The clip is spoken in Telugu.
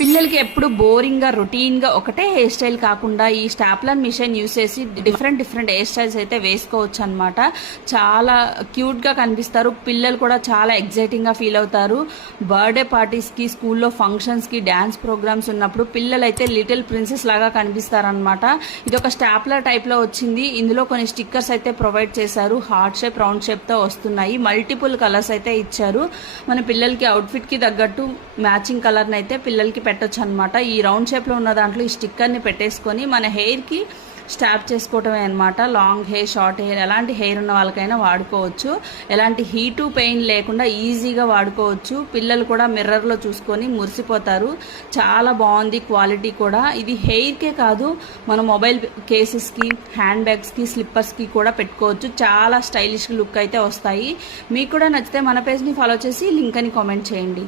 పిల్లలకి ఎప్పుడు బోరింగ్గా రొటీన్గా ఒకటే హెయిర్ స్టైల్ కాకుండా ఈ స్టాప్లర్ మిషన్ యూస్ చేసి డిఫరెంట్ హెయిర్ స్టైల్స్ అయితే వేసుకోవచ్చు అనమాట. చాలా క్యూట్గా కనిపిస్తారు. పిల్లలు కూడా చాలా ఎగ్జైటింగ్గా ఫీల్ అవుతారు. బర్త్డే పార్టీస్కి, స్కూల్లో ఫంక్షన్స్కి, డ్యాన్స్ ప్రోగ్రామ్స్ ఉన్నప్పుడు పిల్లలు అయితే లిటిల్ ప్రిన్సెస్ లాగా కనిపిస్తారనమాట. ఇది ఒక స్టాప్లర్ టైప్లో వచ్చింది. ఇందులో కొన్ని స్టిక్కర్స్ అయితే ప్రొవైడ్ చేశారు. హార్ట్ షేప్, రౌండ్ షేప్తో వస్తున్నాయి. మల్టిపుల్ కలర్స్ అయితే ఇచ్చారు. మన పిల్లలకి అవుట్ఫిట్కి తగ్గట్టు మ్యాచింగ్ కలర్ని అయితే పిల్లలకి పెట్టొచ్చు అనమాట. ఈ రౌండ్ షేప్లో ఉన్న దాంట్లో ఈ స్టిక్కర్ని పెట్టేసుకొని మన హెయిర్కి స్టాప్ చేసుకోవటమే అనమాట. లాంగ్ హెయిర్, షార్ట్ హెయిర్, ఎలాంటి హెయిర్ ఉన్న వాళ్ళకైనా వాడుకోవచ్చు. ఎలాంటి హీటు, పెయిన్ లేకుండా ఈజీగా వాడుకోవచ్చు. పిల్లలు కూడా మిర్రర్లో చూసుకొని మురిసిపోతారు. చాలా బాగుంది క్వాలిటీ కూడా. ఇది హెయిర్కే కాదు, మన మొబైల్ కేసెస్కి, హ్యాండ్ బ్యాగ్స్కి, స్లిప్పర్స్కి కూడా పెట్టుకోవచ్చు. చాలా స్టైలిష్ లుక్ అయితే వస్తాయి. మీకు కూడా నచ్చితే మన పేజ్ని ఫాలో చేసి లింక్ అని కామెంట్ చేయండి.